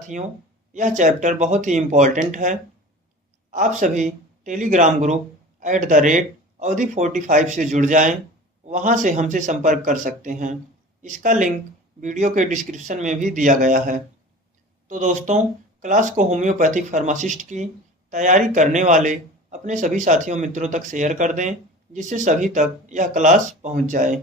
साथियों, यह चैप्टर बहुत ही इम्पोर्टेंट है। आप सभी टेलीग्राम ग्रुप @Audi45 से जुड़ जाएं। वहां से हमसे संपर्क कर सकते हैं। इसका लिंक वीडियो के डिस्क्रिप्शन में भी दिया गया है। तो दोस्तों, क्लास को होम्योपैथिक फार्मासिस्ट की तैयारी करने वाले अपने सभी साथियों मित्रों तक शेयर कर दें, जिससे सभी तक यह क्लास पहुंच जाए।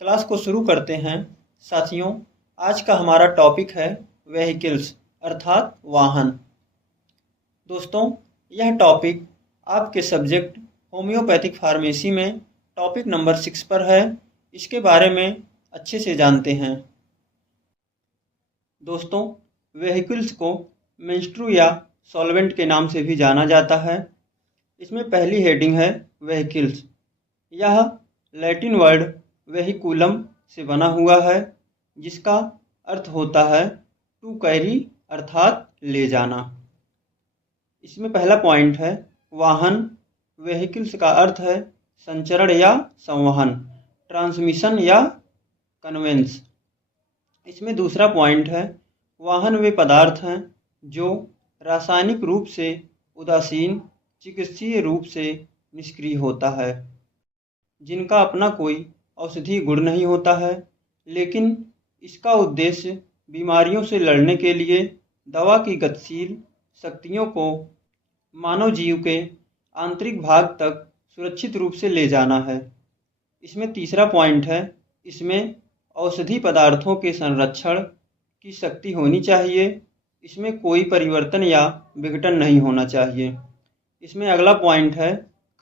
क्लास को शुरू करते हैं। साथियों, आज का हमारा टॉपिक है व्हीकल्स अर्थात वाहन। दोस्तों, यह टॉपिक आपके सब्जेक्ट होम्योपैथिक फार्मेसी में टॉपिक नंबर 6 पर है। इसके बारे में अच्छे से जानते हैं। दोस्तों, व्हीकल्स को मेंस्ट्रू या सॉल्वेंट के नाम से भी जाना जाता है। इसमें पहली हेडिंग है व्हीकल्स। यह लैटिन वर्ड वेहिकुलम से बना हुआ है, जिसका अर्थ होता है टू कैरी अर्थात ले जाना। इसमें पहला पॉइंट है वाहन। व्हीकल्स का अर्थ है संचरण या संवहन, ट्रांसमिशन या कन्वेंस। इसमें दूसरा पॉइंट है वाहन वे पदार्थ हैं जो रासायनिक रूप से उदासीन, चिकित्सीय रूप से निष्क्रिय होता है, जिनका अपना कोई औषधीय गुण नहीं होता है, लेकिन इसका उद्देश्य बीमारियों से लड़ने के लिए दवा की गतिशील शक्तियों को मानव जीव के आंतरिक भाग तक सुरक्षित रूप से ले जाना है। इसमें तीसरा पॉइंट है इसमें औषधि पदार्थों के संरक्षण की शक्ति होनी चाहिए। इसमें कोई परिवर्तन या विघटन नहीं होना चाहिए। इसमें अगला पॉइंट है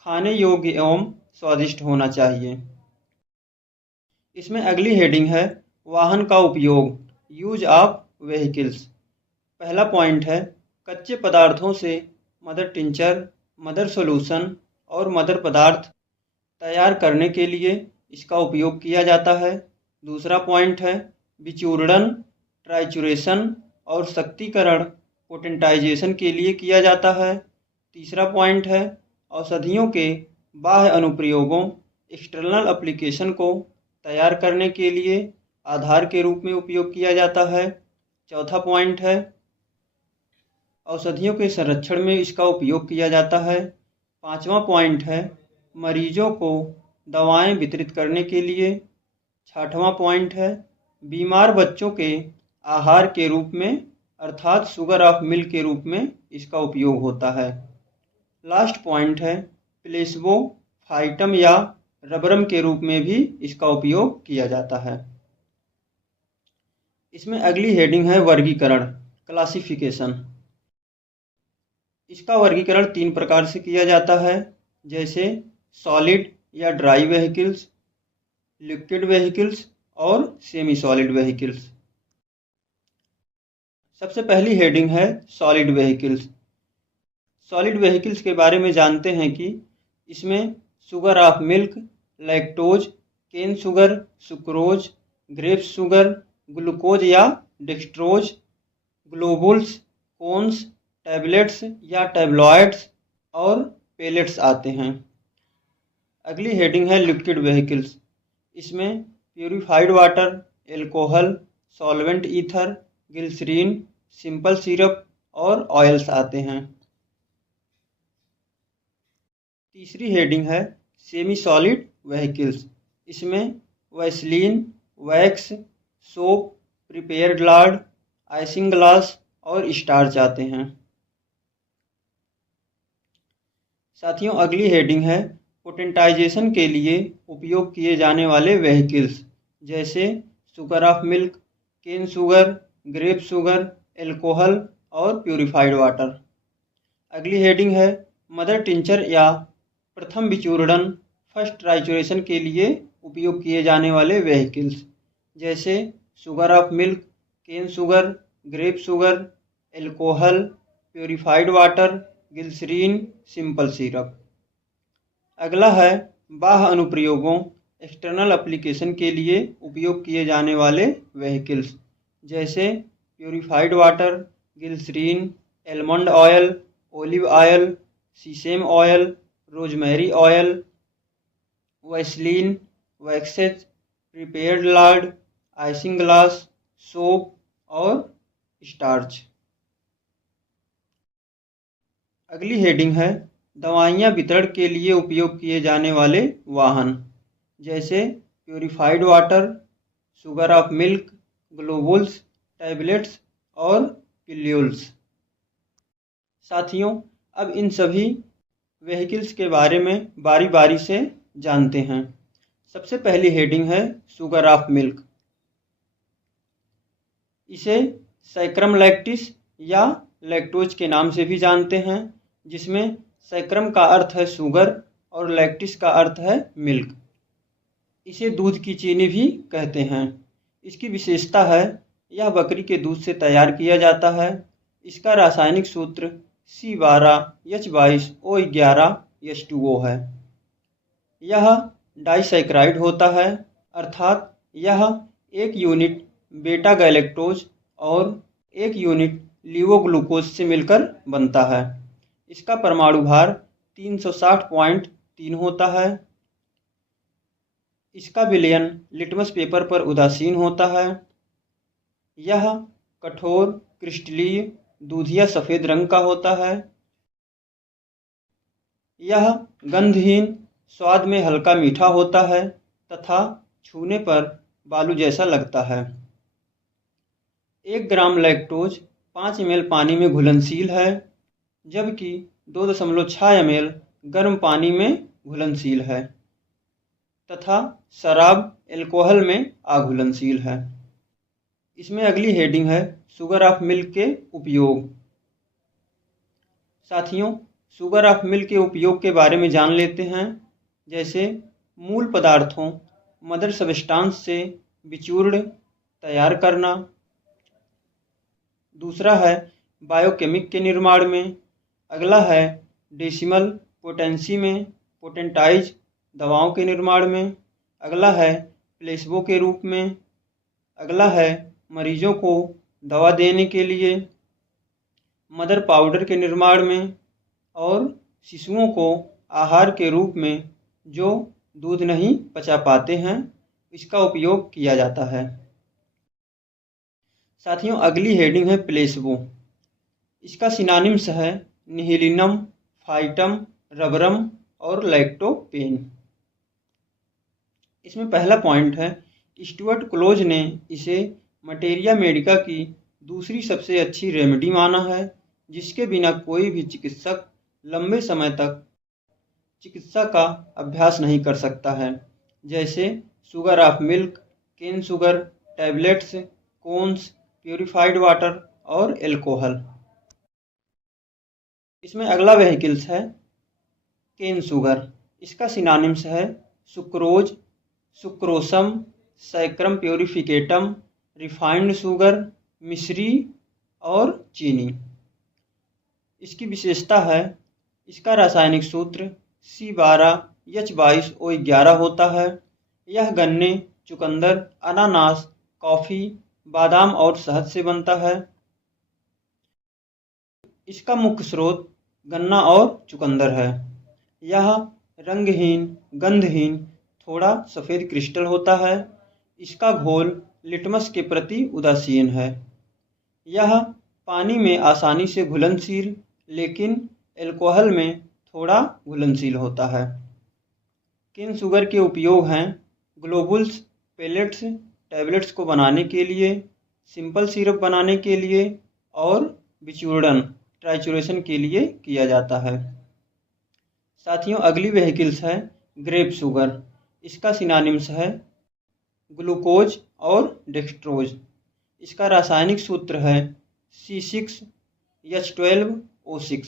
खाने योग्य एवं स्वादिष्ट होना चाहिए। इसमें अगली हेडिंग है वाहन का उपयोग, यूज ऑफ व्हीकल्स। पहला पॉइंट है कच्चे पदार्थों से मदर टिंचर, मदर सॉल्यूशन और मदर पदार्थ तैयार करने के लिए इसका उपयोग किया जाता है। दूसरा पॉइंट है विचूर्णन, ट्राइचुरेशन और शक्तिकरण पोटेंटाइजेशन के लिए किया जाता है। तीसरा पॉइंट है औषधियों के बाह्य अनुप्रयोगों, एक्सटर्नल एप्लीकेशन को तैयार करने के लिए आधार के रूप में उपयोग किया जाता है। चौथा पॉइंट है औषधियों के संरक्षण में इसका उपयोग किया जाता है। पांचवा पॉइंट है मरीजों को दवाएं वितरित करने के लिए। छठवां पॉइंट है बीमार बच्चों के आहार के रूप में अर्थात शुगर ऑफ मिल्क के रूप में इसका उपयोग होता है। लास्ट पॉइंट है प्लेसबो, फाइटम या रबरम के रूप में भी इसका उपयोग किया जाता है। इसमें अगली हेडिंग है वर्गीकरण, क्लासिफिकेशन। इसका वर्गीकरण 3 प्रकार से किया जाता है, जैसे सॉलिड या ड्राई व्हीकल्स, लिक्विड व्हीकल्स और सेमी सॉलिड व्हीकल्स। सबसे पहली हेडिंग है सॉलिड व्हीकल्स। सॉलिड व्हीकल्स के बारे में जानते हैं कि इसमें sugar of milk, lactose, cane sugar, sucrose, grapes sugar, glucose या डेक्सट्रोज, ग्लोबुल्स, कोन्स, टैबलेट्स या टैबलॉइड्स और पेलेट्स आते हैं। अगली हेडिंग है लिक्विड व्हीकल्स। इसमें purified water, alcohol, solvent ether, glycerine, simple syrup और ऑयल्स आते हैं। तीसरी हेडिंग है सेमी सॉलिड व्हीकल्स। इसमें vaseline, wax, soap, prepared lard, icing glass और स्टार्च आते हैं। साथियों, अगली हेडिंग है पोटेंटाइजेशन के लिए उपयोग किए जाने वाले व्हीकल्स, जैसे sugar of milk, cane sugar, grape sugar, alcohol और प्यूरिफाइड वाटर। अगली हेडिंग है मदर टिंचर या प्रथम विचूर्णन, फर्स्ट ट्राइचुरेशन के लिए उपयोग किए जाने वाले व्हीकल्स, जैसे sugar of milk, cane sugar, grape sugar, alcohol, purified water, glycerine, simple syrup. अगला है बाह्य अनुप्रयोगों, एक्सटर्नल एप्लीकेशन के लिए उपयोग किए जाने वाले व्हीकल्स, जैसे purified water, glycerine, almond oil, olive oil, sesame oil, rosemary oil, Vaseline, waxes, prepared lard, icing glass, soap और स्टार्च। अगली हेडिंग है दवाइयाँ वितरण के लिए उपयोग किए जाने वाले वाहन, जैसे purified water, sugar of milk, globules, tablets और पिल्यूल्स। साथियों, अब इन सभी व्हीकल्स के बारे में बारी बारी से जानते हैं। सबसे पहली हेडिंग है शुगर ऑफ मिल्क। इसे सैक्रम लैक्टिस या लैक्टोज के नाम से भी जानते हैं, जिसमें सैक्रम का अर्थ है शुगर और लैक्टिस का अर्थ है मिल्क। इसे दूध की चीनी भी कहते हैं। इसकी विशेषता है यह बकरी के दूध से तैयार किया जाता है। इसका रासायनिक सूत्र C12H22O11H2O है। यह डाइसैकराइड होता है, अर्थात यह एक यूनिट बेटा गैलेक्टोज और एक यूनिट लीवोग्लूकोज से मिलकर बनता है। इसका परमाणु भार 360.3 होता है। इसका विलयन लिटमस पेपर पर उदासीन होता है। यह कठोर, क्रिस्टलीय, दूधिया सफ़ेद रंग का होता है। यह गंधहीन, स्वाद में हल्का मीठा होता है तथा छूने पर बालू जैसा लगता है। 1 ग्राम लैक्टोज 5 ml पानी में घुलनशील है, जबकि 2.6 ml गर्म पानी में घुलनशील है तथा शराब एल्कोहल में अघुलनशील है। इसमें अगली हेडिंग है शुगर ऑफ मिल्क के उपयोग। साथियों, शुगर ऑफ मिल्क के उपयोग के बारे में जान लेते हैं, जैसे मूल पदार्थों मदर सबस्टांस से बिचूर्ण तैयार करना। दूसरा है बायोकेमिक के निर्माण में। अगला है डेसिमल पोटेंसी में पोटेंटाइज दवाओं के निर्माण में। अगला है प्लेसबो के रूप में। अगला है मरीजों को दवा देने के लिए, मदर पाउडर के निर्माण में, और शिशुओं को आहार के रूप में जो दूध नहीं पचा पाते हैं, इसका उपयोग किया जाता है। साथियों, अगली हेडिंग है प्लेसबो। इसका सिनोनिम्स है निहिलिनम, फाइटम, रबरम और लैक्टोपेन। इसमें पहला पॉइंट है स्टुअर्ट क्लोज ने इसे मटेरिया मेडिका की दूसरी सबसे अच्छी रेमेडी माना है, जिसके बिना कोई भी चिकित्सक लंबे समय तक चिकित्सा का अभ्यास नहीं कर सकता है, जैसे sugar of milk, cane sugar, tablets, cones, purified water और एल्कोहल। इसमें अगला व्हीकल्स है केन शुगर। इसका सिनोनिम्स है sucrose, sucrosum, saccharum purificatum, refined sugar, मिश्री और चीनी। इसकी विशेषता है इसका रासायनिक सूत्र C12H22O11 होता है। यह गन्ने, चुकंदर, अनानास, कॉफ़ी, बादाम और शहद से बनता है। इसका मुख्य स्रोत गन्ना और चुकंदर है। यह रंगहीन, गंधहीन, थोड़ा सफ़ेद क्रिस्टल होता है। इसका घोल लिटमस के प्रति उदासीन है। यह पानी में आसानी से घुलनशील, लेकिन एल्कोहल में थोड़ा घुलनशील होता है। केन शुगर के उपयोग हैं ग्लोबुल्स, पेलेट्स, टैबलेट्स को बनाने के लिए, सिंपल सिरप बनाने के लिए और बिचूर्णन ट्राइचुरेशन के लिए किया जाता है। साथियों, अगली व्हीकल्स है ग्रेप शुगर। इसका सिनोनिम्स है ग्लूकोज और डेक्सट्रोज। इसका रासायनिक सूत्र है C6H12O6।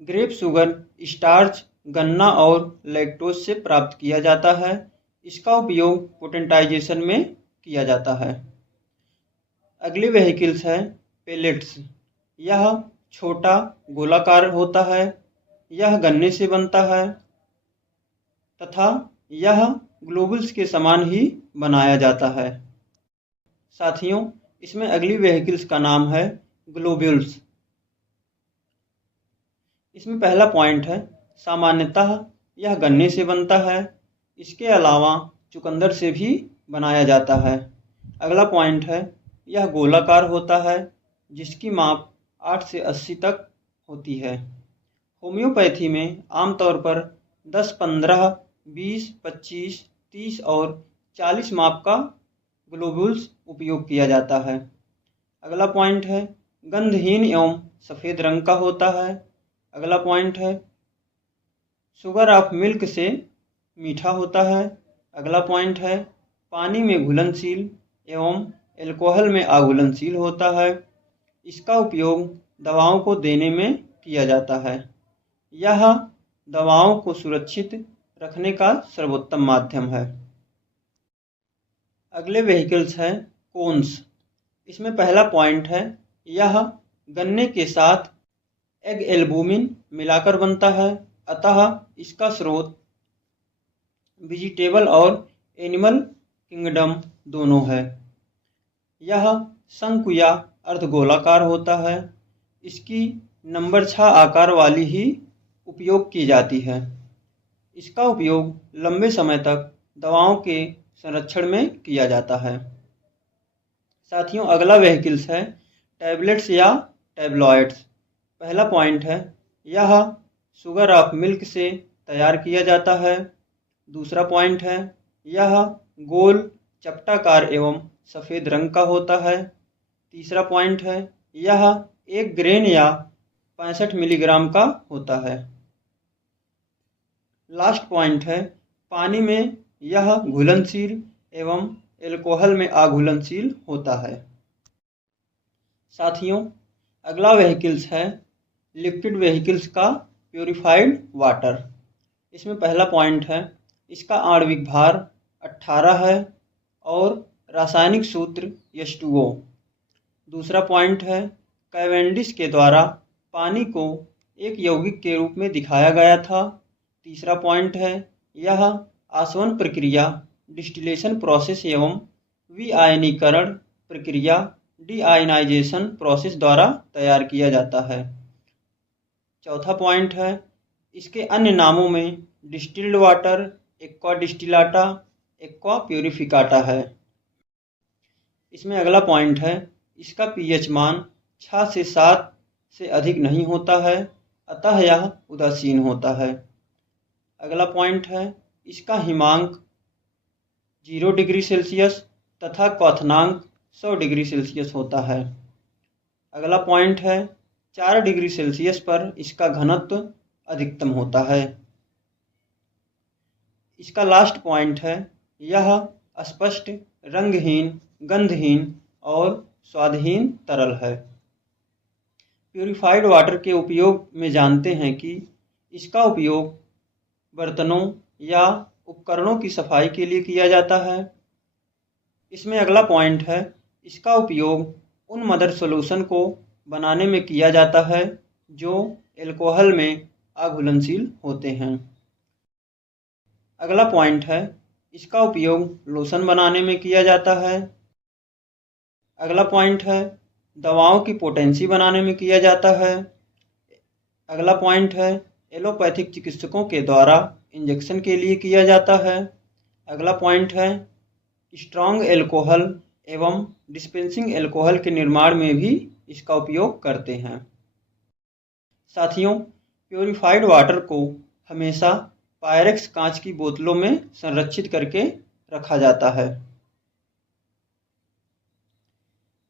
ग्रेप शुगर स्टार्च, गन्ना और लैक्टोज से प्राप्त किया जाता है। इसका उपयोग पोटेंटाइजेशन में किया जाता है। अगले व्हीकल्स है पेलेट्स। यह छोटा गोलाकार होता है। यह गन्ने से बनता है तथा यह ग्लोबुल्स के समान ही बनाया जाता है। साथियों, इसमें अगली व्हीकल्स का नाम है ग्लोब्यूल्स। इसमें पहला पॉइंट है सामान्यतः यह गन्ने से बनता है। इसके अलावा चुकंदर से भी बनाया जाता है। अगला पॉइंट है यह गोलाकार होता है, जिसकी माप 8 से 80 तक होती है। होम्योपैथी में आमतौर पर 10, 15, 20, 25, 30 और 40 माप का ग्लोबुल्स उपयोग किया जाता है। अगला पॉइंट है गंधहीन एवं सफ़ेद रंग का होता है। अगला पॉइंट है शुगर ऑफ मिल्क से मीठा होता है। अगला पॉइंट है पानी में घुलनशील एवं एल्कोहल में अघुलनशील होता है। इसका उपयोग दवाओं को देने में किया जाता है। यह दवाओं को सुरक्षित रखने का सर्वोत्तम माध्यम है। अगले व्हीकल्स हैं कोन्स। इसमें पहला पॉइंट है यह गन्ने के साथ एग एल्बुमिन मिलाकर बनता है, अतः इसका स्रोत वेजिटेबल और एनिमल किंगडम दोनों है। यह शंकु या अर्धगोलाकार होता है। इसकी नंबर 6 आकार वाली ही उपयोग की जाती है। इसका उपयोग लंबे समय तक दवाओं के संरक्षण में किया जाता है। साथियों अगला व्हीकल्स है टैबलेट्स या टैबलॉइड्स। पहला पॉइंट है यह शुगर ऑफ मिल्क से तैयार किया जाता है। दूसरा पॉइंट है यह गोल चपटाकार एवं सफ़ेद रंग का होता है। तीसरा पॉइंट है यह 1 ग्रेन या 65 मिलीग्राम का होता है। लास्ट पॉइंट है पानी में यह घुलनशील एवं एल्कोहल में अघुलनशील होता है। साथियों अगला व्हीकल्स है लिक्विड व्हीकल्स का प्योरीफाइड वाटर। इसमें पहला पॉइंट है इसका आणविक भार 18 है और रासायनिक सूत्र H2O। दूसरा पॉइंट है कैवेंडिश के द्वारा पानी को एक यौगिक के रूप में दिखाया गया था। तीसरा पॉइंट है यह आसवन प्रक्रिया डिस्टिलेशन प्रोसेस एवं विआयनीकरण प्रक्रिया डीआयनाइजेशन प्रोसेस द्वारा तैयार किया जाता है। चौथा पॉइंट है इसके अन्य नामों में डिस्टिल्ड वाटर, एक्वा डिस्टिलाटा, एक्वा प्यूरिफिकाटा है। इसमें अगला पॉइंट है इसका पीएच मान 6 से 7 से अधिक नहीं होता है, अतः यह उदासीन होता है। अगला पॉइंट है इसका हिमांक 0 डिग्री सेल्सियस तथा क्वथनांक 100 डिग्री सेल्सियस होता है। अगला पॉइंट है 4 डिग्री सेल्सियस पर इसका घनत्व अधिकतम होता है। इसका लास्ट पॉइंट है यह अस्पष्ट, रंगहीन, गंधहीन और स्वादहीन तरल है। प्यूरिफाइड वाटर के उपयोग में जानते हैं कि इसका उपयोग बर्तनों या उपकरणों की सफाई के लिए किया जाता है। इसमें अगला पॉइंट है इसका उपयोग उन मदर सॉल्यूशन को बनाने में किया जाता है जो एल्कोहल में अघुलनशील होते हैं। अगला पॉइंट है इसका उपयोग लोशन बनाने में किया जाता है। अगला पॉइंट है दवाओं की पोटेंसी बनाने में किया जाता है। अगला पॉइंट है एलोपैथिक चिकित्सकों के द्वारा इंजेक्शन के लिए किया जाता है। अगला पॉइंट है स्ट्रॉन्ग एल्कोहल एवं डिस्पेंसिंग एल्कोहल के निर्माण में भी इसका उपयोग करते हैं। साथियों प्योरीफाइड वाटर को हमेशा पायरेक्स कांच की बोतलों में संरक्षित करके रखा जाता है।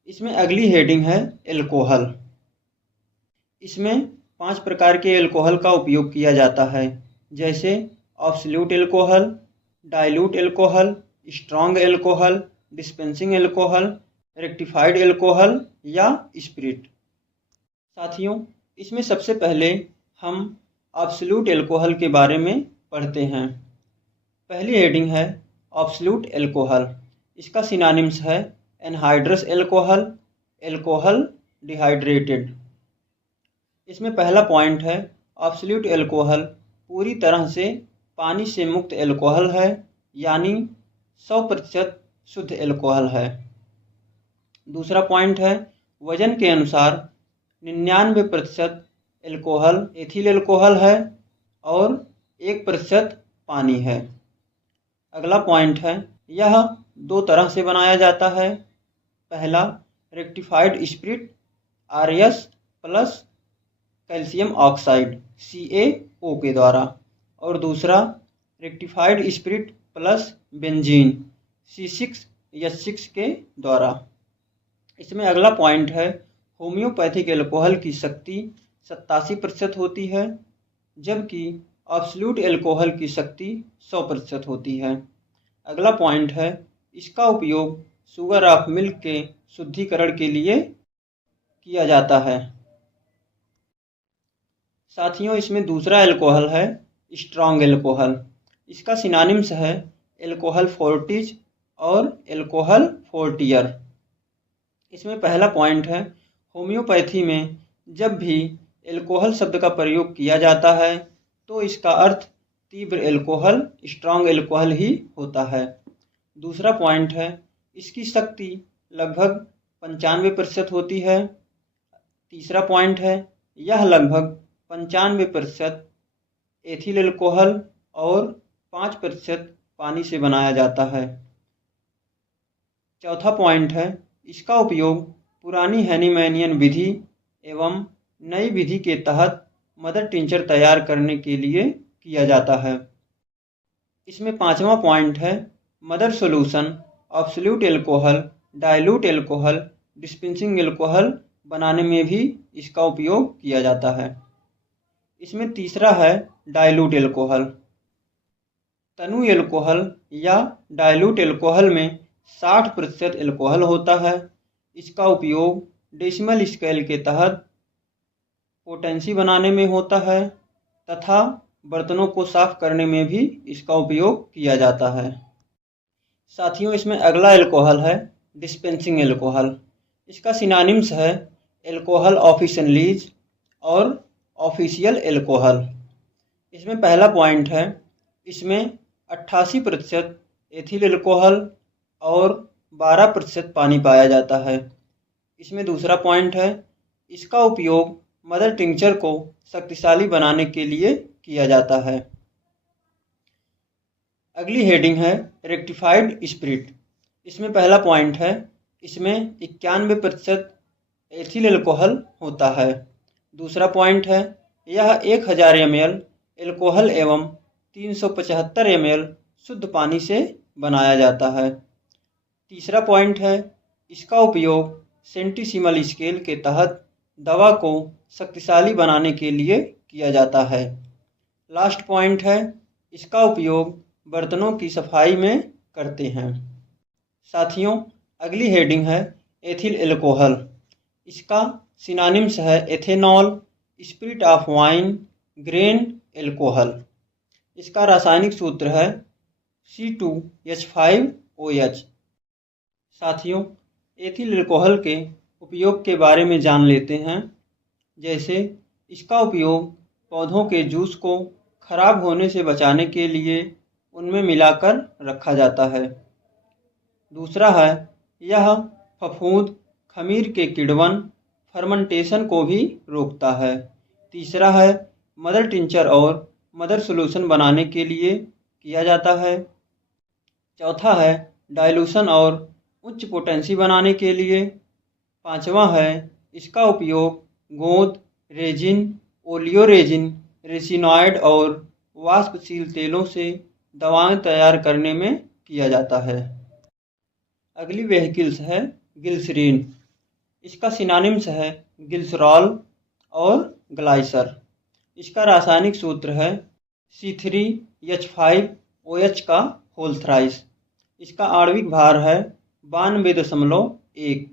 इसमें अगली हेडिंग है एल्कोहल। इसमें 5 प्रकार के एल्कोहल का उपयोग किया जाता है, जैसे absolute alcohol, dilute alcohol, strong alcohol, dispensing alcohol, rectified alcohol या स्पिरिट। साथियों इसमें सबसे पहले हम ऑब्सोल्यूट एल्कोहल के बारे में पढ़ते हैं। पहली हेडिंग है ऑब्सोल्यूट एल्कोहल। इसका सिनोनिम्स है एनहाइड्रस एल्कोहल, एल्कोहल डिहाइड्रेटेड। इसमें पहला पॉइंट है ऑब्सोल्यूट एल्कोहल पूरी तरह से पानी से मुक्त एल्कोहल है, यानी 100% शुद्ध एल्कोहल है। दूसरा पॉइंट है वजन के अनुसार 99% एल्कोहल एथिल एल्कोहल है और 1% पानी है। अगला पॉइंट है यह 2 तरह से बनाया जाता है। पहला rectified spirit RS+ calcium oxide CaO के द्वारा, और दूसरा rectified spirit plus benzene C6H6 के द्वारा। इसमें अगला पॉइंट है, होम्योपैथिक एल्कोहल की शक्ति 87% होती है, जबकि एब्सोल्यूट एल्कोहल की शक्ति 100% होती है। अगला पॉइंट है, इसका उपयोग शुगर ऑफ मिल्क के शुद्धिकरण के लिए किया जाता है। साथियों, इसमें दूसरा एल्कोहल है स्ट्रॉन्ग एल्कोहल। इसका सिनोनिम्स है एल्कोहल फोर्टिज और एल्कोहल फोर्टियर। इसमें पहला पॉइंट है, होम्योपैथी में जब भी एल्कोहल शब्द का प्रयोग किया जाता है तो इसका अर्थ तीव्र एल्कोहल, स्ट्रॉन्ग एल्कोहल ही होता है। दूसरा पॉइंट है, इसकी शक्ति लगभग 95% होती है। तीसरा पॉइंट है, यह लगभग 95% एथिल एल्कोहल और 5% पानी से बनाया जाता है। चौथा पॉइंट है, इसका उपयोग पुरानी हैनीमैनियन विधि एवं नई विधि के तहत मदर टिंचर तैयार करने के लिए किया जाता है। इसमें पांचवा पॉइंट है, mother solution, absolute alcohol, dilute alcohol, dispensing alcohol बनाने में भी इसका उपयोग किया जाता है। इसमें तीसरा है डाइल्यूट एल्कोहल। तनु एल्कोहल या डाइल्यूट एल्कोहल में 60% एल्कोहल होता है। इसका उपयोग डेसिमल स्केल के तहत पोटेंसी बनाने में होता है तथा बर्तनों को साफ करने में भी इसका उपयोग किया जाता है। साथियों, इसमें अगला एल्कोहल है डिस्पेंसिंग एल्कोहल। इसका सिनोनिम्स है एल्कोहल ऑफिशियलीज और ऑफिशियल एल्कोहल। इसमें पहला पॉइंट है, इसमें 88% एथिल एल्कोहल और 12% पानी पाया जाता है। इसमें दूसरा पॉइंट है, इसका उपयोग मदर टिंचर को शक्तिशाली बनाने के लिए किया जाता है। अगली हेडिंग है रेक्टिफाइड स्पिरिट। इसमें पहला पॉइंट है, इसमें 91% एथिल एल्कोहल होता है। दूसरा पॉइंट है, यह 1000 ml एल्कोहल एवं 375 ml शुद्ध पानी से बनाया जाता है। तीसरा पॉइंट है, इसका उपयोग सेंटीसिमल स्केल के तहत दवा को शक्तिशाली बनाने के लिए किया जाता है। लास्ट पॉइंट है, इसका उपयोग बर्तनों की सफाई में करते हैं। साथियों, अगली हेडिंग है एथिल एल्कोहल। इसका सिनोनिम्स है ethanol, spirit of wine, grain alcohol. इसका रासायनिक सूत्र है C2H5OH। साथियों, एथिल एल्कोहल के उपयोग के बारे में जान लेते हैं। जैसे इसका उपयोग पौधों के जूस को खराब होने से बचाने के लिए उनमें मिलाकर रखा जाता है। दूसरा है, यह फफूंद, खमीर के किण्वन, फर्मेंटेशन को भी रोकता है। तीसरा है, मदर टिंचर और मदर सॉल्यूशन बनाने के लिए किया जाता है। चौथा है, डाइल्यूशन और उच्च पोटेंसी बनाने के लिए। पांचवा है, इसका उपयोग गोंद, रेजिन, ओलियो रेजिन, रेसिनॉइड और वाष्पशील तेलों से दवाएं तैयार करने में किया जाता है। अगली व्हीकल्स है ग्लिसरीन। इसका सिनोनिम्स है ग्लिसरॉल और ग्लाइसर। इसका रासायनिक सूत्र है C3H5OH का होल थ्राइस। इसका आणविक भार है 92.1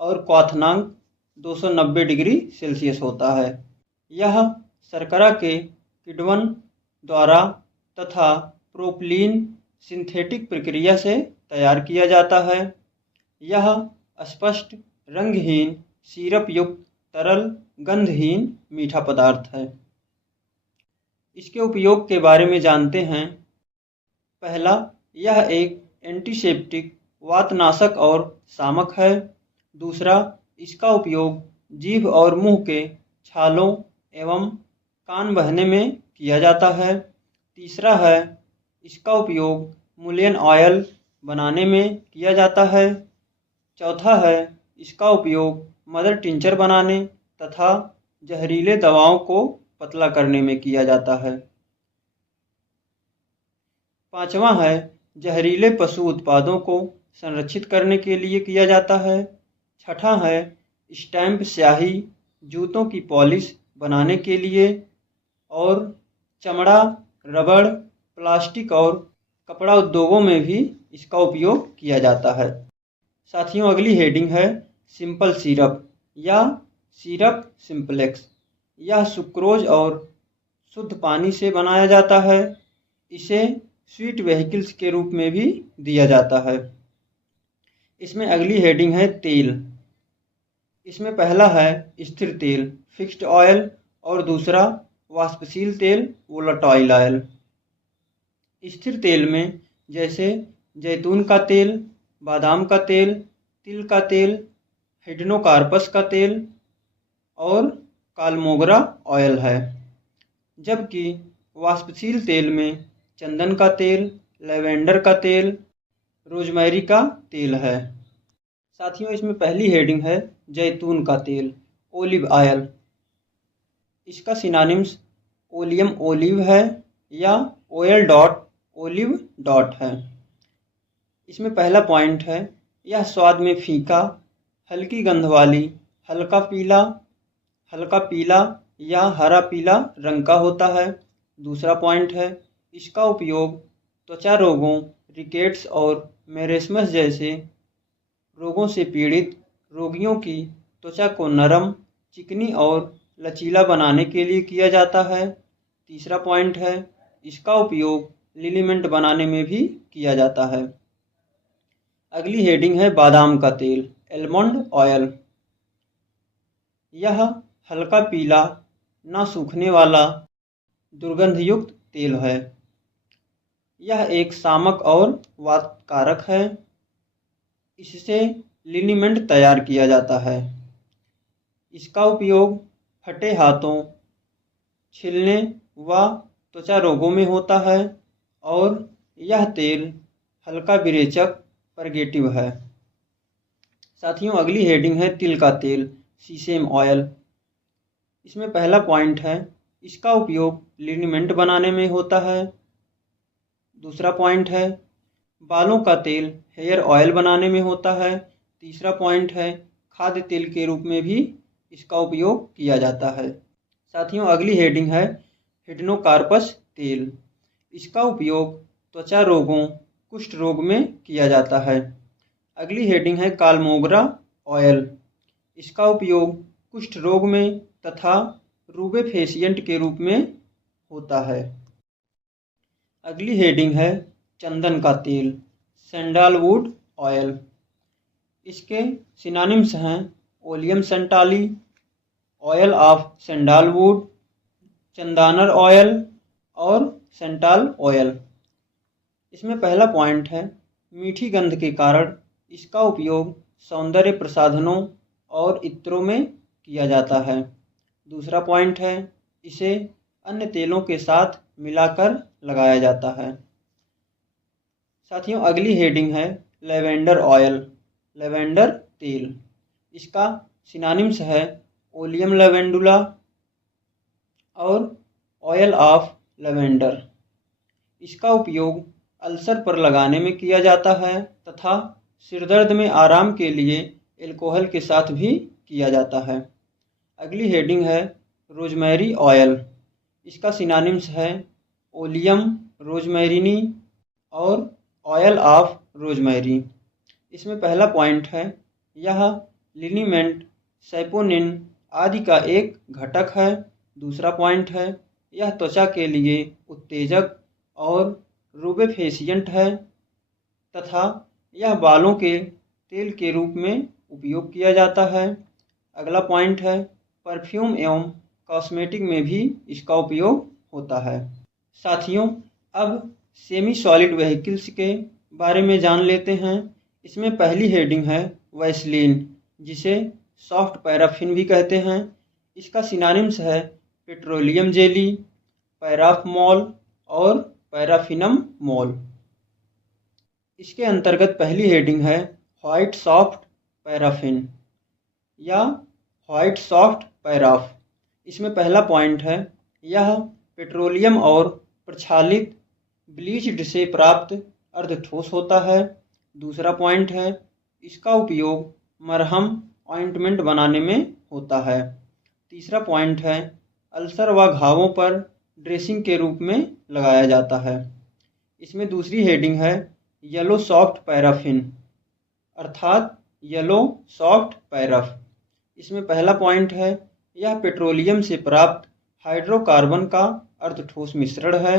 और क्वथनांक 290 डिग्री सेल्सियस होता है। यह शर्करा के किण्वन द्वारा तथा प्रोपलीन सिंथेटिक प्रक्रिया से तैयार किया जाता है। यह स्पष्ट, रंगहीन, सिरप युक्त, तरल, गंधहीन मीठा पदार्थ है। इसके उपयोग के बारे में जानते हैं। पहला, यह एक एंटीसेप्टिक, वातनाशक और शामक है। दूसरा, इसका उपयोग जीभ और मुंह के छालों एवं कान बहने में किया जाता है। तीसरा है, इसका उपयोग मुलियन ऑयल बनाने में किया जाता है। चौथा है, इसका उपयोग मदर टिंचर बनाने तथा जहरीले दवाओं को पतला करने में किया जाता है। पांचवा है जहरीले पशु उत्पादों को संरक्षित करने के लिए किया जाता है। छठा है स्टैम्प स्याही जूतों की पॉलिश बनाने के लिए और चमड़ा, रबड़, प्लास्टिक और कपड़ा उद्योगों में भी इसका उपयोग किया जाता है। साथियों, अगली हेडिंग है सिंपल सिरप या सिरप सिंपलेक्स। यह सुक्रोज और शुद्ध पानी से बनाया जाता है। इसे स्वीट व्हीकल्स के रूप में भी दिया जाता है। इसमें अगली हेडिंग है तेल। इसमें पहला है स्थिर तेल फिक्स्ड ऑयल और दूसरा वाष्पशील तेल वोलाटाइल ऑयल। स्थिर तेल में जैसे जैतून का तेल, बादाम का तेल, तिल का तेल, हिडनोकार्पस का तेल और कालमोगरा ऑयल है। जबकि वाष्पशील तेल में चंदन का तेल, लेवेंडर का तेल, रोजमेरी का तेल है। साथियों, इसमें पहली हेडिंग है जैतून का तेल ओलिव ऑयल। इसका सिनोनिम्स ओलियम ओलिव है या ऑयल डॉट ओलिव डॉट है। इसमें पहला पॉइंट है यह स्वाद में फीका, हल्की गंध वाली, हल्का पीला या हरा पीला रंग का होता है। दूसरा पॉइंट है इसका उपयोग त्वचा रोगों, रिकेट्स और मेरेस्मस जैसे रोगों से पीड़ित रोगियों की त्वचा को नरम, चिकनी और लचीला बनाने के लिए किया जाता है। तीसरा पॉइंट है इसका उपयोग लिनीमेंट बनाने में भी किया जाता है। अगली हेडिंग है बादाम का तेल एलमंड ऑयल। यह हल्का पीला, ना सूखने वाला, दुर्गंधयुक्त तेल है। यह एक शामक और वातकारक है। इससे लिनीमेंट तैयार किया जाता है। इसका उपयोग फटे हाथों, छिलने व त्वचा रोगों में होता है और यह तेल हल्का विरेचक परगेटिव है। साथियों, अगली हेडिंग है तिल का तेल सीसेम ऑयल। इसमें पहला पॉइंट है इसका उपयोग लिनीमेंट बनाने में होता है। दूसरा पॉइंट है बालों का तेल हेयर ऑयल बनाने में होता है। तीसरा पॉइंट है खाद्य तेल के रूप में भी इसका उपयोग किया जाता है। साथियों, अगली हेडिंग है हिडनोकार्पस तेल। इसका उपयोग त्वचा रोगों, कुष्ठ रोग में किया जाता है। अगली हेडिंग है कालमोगरा ऑयल। इसका उपयोग कुष्ठ रोग में तथा रूबेफेसिएंट के रूप में होता है। अगली हेडिंग है चंदन का तेल सैंडलवुड ऑयल। इसके सिनोनिम्स हैं oleum santali, oil of sandalwood, चंदानर ऑयल और सेंटाल ऑयल। इसमें पहला पॉइंट है मीठी गंध के कारण इसका उपयोग सौंदर्य प्रसाधनों और इत्रों में किया जाता है। दूसरा पॉइंट है इसे अन्य तेलों के साथ मिलाकर लगाया जाता है। साथियों, अगली हेडिंग है लेवेंडर ऑयल लेवेंडर तेल। इसका सिनोनिम्स है ओलियम लेवेंडुला और ऑयल ऑफ लेवेंडर। इसका उपयोग अल्सर पर लगाने में किया जाता है तथा सिरदर्द में आराम के लिए एल्कोहल के साथ भी किया जाता है। अगली हेडिंग है रोजमेरी ऑयल। इसका सिनोनिम्स है ओलियम रोजमेरिनी और ऑयल ऑफ रोजमेरी। इसमें पहला पॉइंट है यह लिनीमेंट, सैपोनिन आदि का एक घटक है। दूसरा पॉइंट है यह त्वचा के लिए उत्तेजक और रूबेफेसिएंट है तथा यह बालों के तेल के रूप में उपयोग किया जाता है। अगला पॉइंट है परफ्यूम एवं कॉस्मेटिक में भी इसका उपयोग होता है। साथियों, अब सेमी सॉलिड व्हीकल्स के बारे में जान लेते हैं। इसमें पहली हेडिंग है वैसलीन, जिसे सॉफ्ट पैराफिन भी कहते हैं। इसका सिनोनिम्स है पेट्रोलियम जेली, पैराफमॉल और पैराफिनम मॉल। इसके अंतर्गत पहली हेडिंग है व्हाइट सॉफ्ट पैराफिन या व्हाइट सॉफ्ट पैराफ। इसमें पहला पॉइंट है, यह पेट्रोलियम और प्रक्षालित ब्लीच्ड से प्राप्त अर्धठोस होता है। दूसरा पॉइंट है, इसका उपयोग मरहम ऑइंटमेंट बनाने में होता है। तीसरा पॉइंट है, अल्सर व घावों पर ड्रेसिंग के रूप में लगाया जाता है। इसमें दूसरी हेडिंग है, येलो सॉफ्ट पैराफिन, अर्थात येलो सॉफ्ट पैराफ। इसमें पहला पॉइंट है, यह पेट्रोलियम से प्राप्त हाइड्रोकार्बन का अर्धठोस मिश्रण है।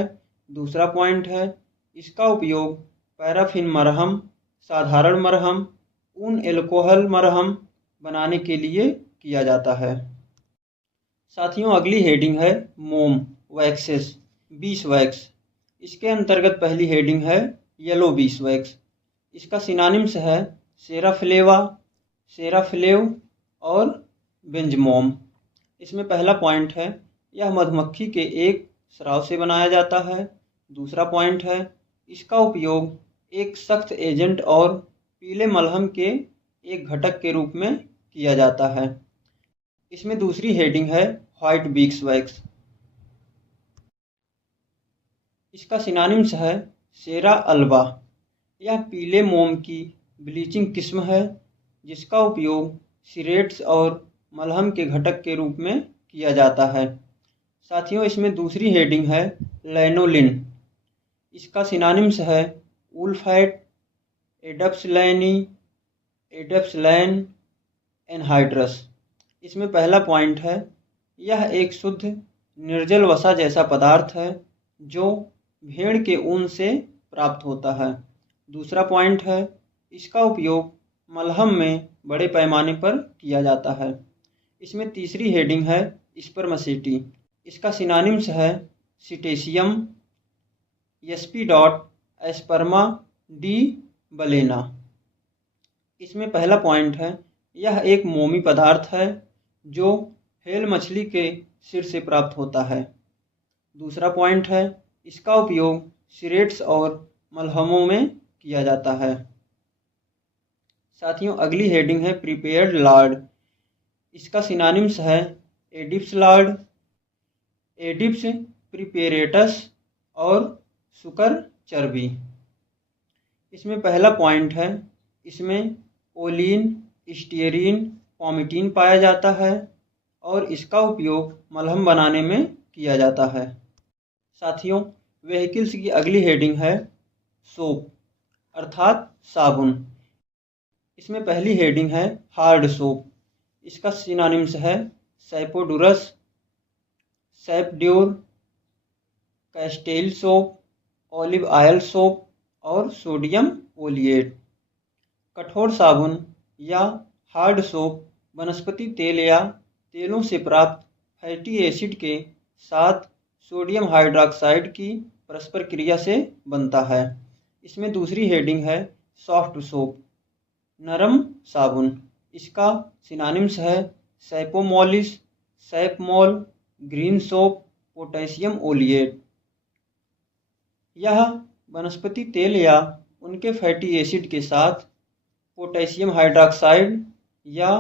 दूसरा पॉइंट है, इसका उपयोग पैराफिन मरहम, साधारण मरहम, ऊन एल्कोहल मरहम बनाने के लिए किया जाता है। साथियों, अगली हेडिंग है मोम वैक्सेस, बीस वैक्स। इसके अंतर्गत पहली हेडिंग है येलो बीस वैक्स। इसका सिनोनिम्स है सेराफिलेवा, सेराफिलेव और बेंजमोम। इसमें पहला पॉइंट है, यह मधुमक्खी के एक स्राव से बनाया जाता है। दूसरा पॉइंट है, इसका उपयोग एक सख्त एजेंट और पीले मलहम के एक घटक के रूप में किया जाता है। इसमें दूसरी हेडिंग है व्हाइट बीक्स वैक्स। इसका सिनोनिम्स है सेरा अल्बा। यह पीले मोम की ब्लीचिंग किस्म है जिसका उपयोग सिरेट्स और मलहम के घटक के रूप में किया जाता है। साथियों, इसमें दूसरी हेडिंग है लैनोलिन। इसका सिनोनिम्स है वुलफैट, एडप्सलैनी, एडप्सलैन, एनहाइड्रस। इसमें पहला पॉइंट है, यह एक शुद्ध निर्जल वसा जैसा पदार्थ है जो भेड़ के ऊन से प्राप्त होता है। दूसरा पॉइंट है, इसका उपयोग मलहम में बड़े पैमाने पर किया जाता है। इसमें तीसरी हेडिंग है स्पर्मसिटी। इसका सिनोनिम्स है सिटेशियम, एस्पी एस्पर्मा डी बलेना। इसमें पहला पॉइंट है, यह एक मोमी पदार्थ है जो व्हेल मछली के सिर से प्राप्त होता है। दूसरा पॉइंट है, इसका उपयोग सिरेट्स और मलहमों में किया जाता है। साथियों, अगली हेडिंग है प्रिपेयर्ड लार्ड। इसका सिनोनिम्स है एडिप्स लार्ड, एडिप्स प्रिपेरेटस और सुकर चर्बी। इसमें पहला पॉइंट है, इसमें ओलिन, स्टीयरीन, पॉमिटीन पाया जाता है और इसका उपयोग मलहम बनाने में किया जाता है। साथियों, व्हीकल्स की अगली हेडिंग है सोप, अर्थात साबुन। इसमें पहली हेडिंग है हार्ड सोप। इसका सिनोनिम्स है सैपोडुरस, सैपड्योर, कैस्टेल सोप, ऑलिव ऑयल सोप और सोडियम ओलिएट। कठोर साबुन या हार्ड सोप वनस्पति तेल या तेलों से प्राप्त फैटी एसिड के साथ सोडियम हाइड्रॉक्साइड की परस्पर क्रिया से बनता है। इसमें दूसरी हेडिंग है सॉफ्ट सोप, नरम साबुन। इसका सिनोनिम्स है सैपोमोलिस, सैपमोल, ग्रीन सोप, पोटेशियम ओलिएट। यह वनस्पति तेल या उनके फैटी एसिड के साथ पोटेशियम हाइड्रॉक्साइड या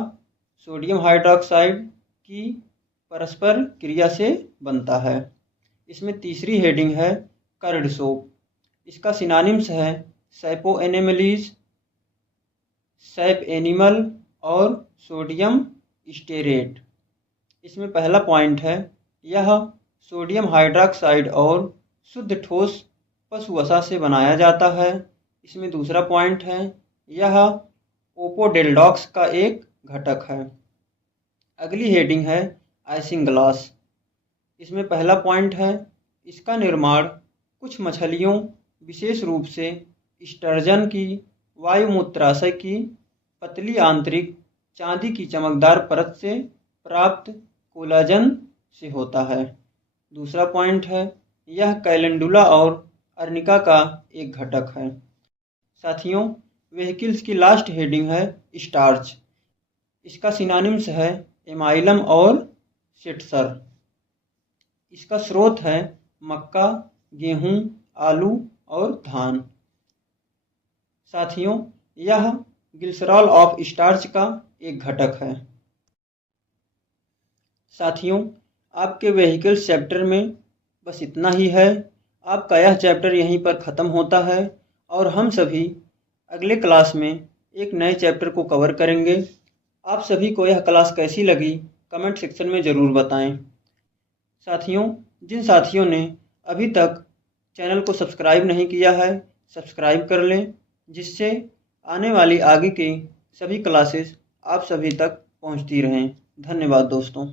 सोडियम हाइड्रॉक्साइड की परस्पर क्रिया से बनता है। इसमें तीसरी हेडिंग है कर्ड सोप। इसका सिनोनिम्स है सैपो एनेमलीज, सैप एनिमल और सोडियम स्टेरेट। इसमें पहला पॉइंट है, यह सोडियम हाइड्रॉक्साइड और शुद्ध ठोस पशु वसा से बनाया जाता है। इसमें दूसरा पॉइंट है, यह ओपोडेल्डॉक्स का एक घटक है। अगली हेडिंग है आइसिंग ग्लास। इसमें पहला पॉइंट है, इसका निर्माण कुछ मछलियों, विशेष रूप से स्टर्जन की वायुमूत्राशय की पतली आंतरिक चांदी की चमकदार परत से प्राप्त कोलाजन से होता है। दूसरा पॉइंट है, यह कैलेंडुला और अर्निका का एक घटक है। साथियों, व्हीकल्स की लास्ट हेडिंग है स्टार्च। इसका सिनोनिम्स है एमाइलम और सिट्सर। इसका स्रोत है मक्का, गेहूं, आलू और धान। साथियों, यह ग्लिसरॉल ऑफ स्टार्च का एक घटक है। साथियों, आपके व्हीकल्स चैप्टर में बस इतना ही है। आपका यह चैप्टर यहीं पर ख़त्म होता है और हम सभी अगले क्लास में एक नए चैप्टर को कवर करेंगे। आप सभी को यह क्लास कैसी लगी कमेंट सेक्शन में ज़रूर बताएं। साथियों, जिन साथियों ने अभी तक चैनल को सब्सक्राइब नहीं किया है, सब्सक्राइब कर लें, जिससे आने वाली आगे की सभी क्लासेस आप सभी तक पहुंचती रहें। धन्यवाद दोस्तों।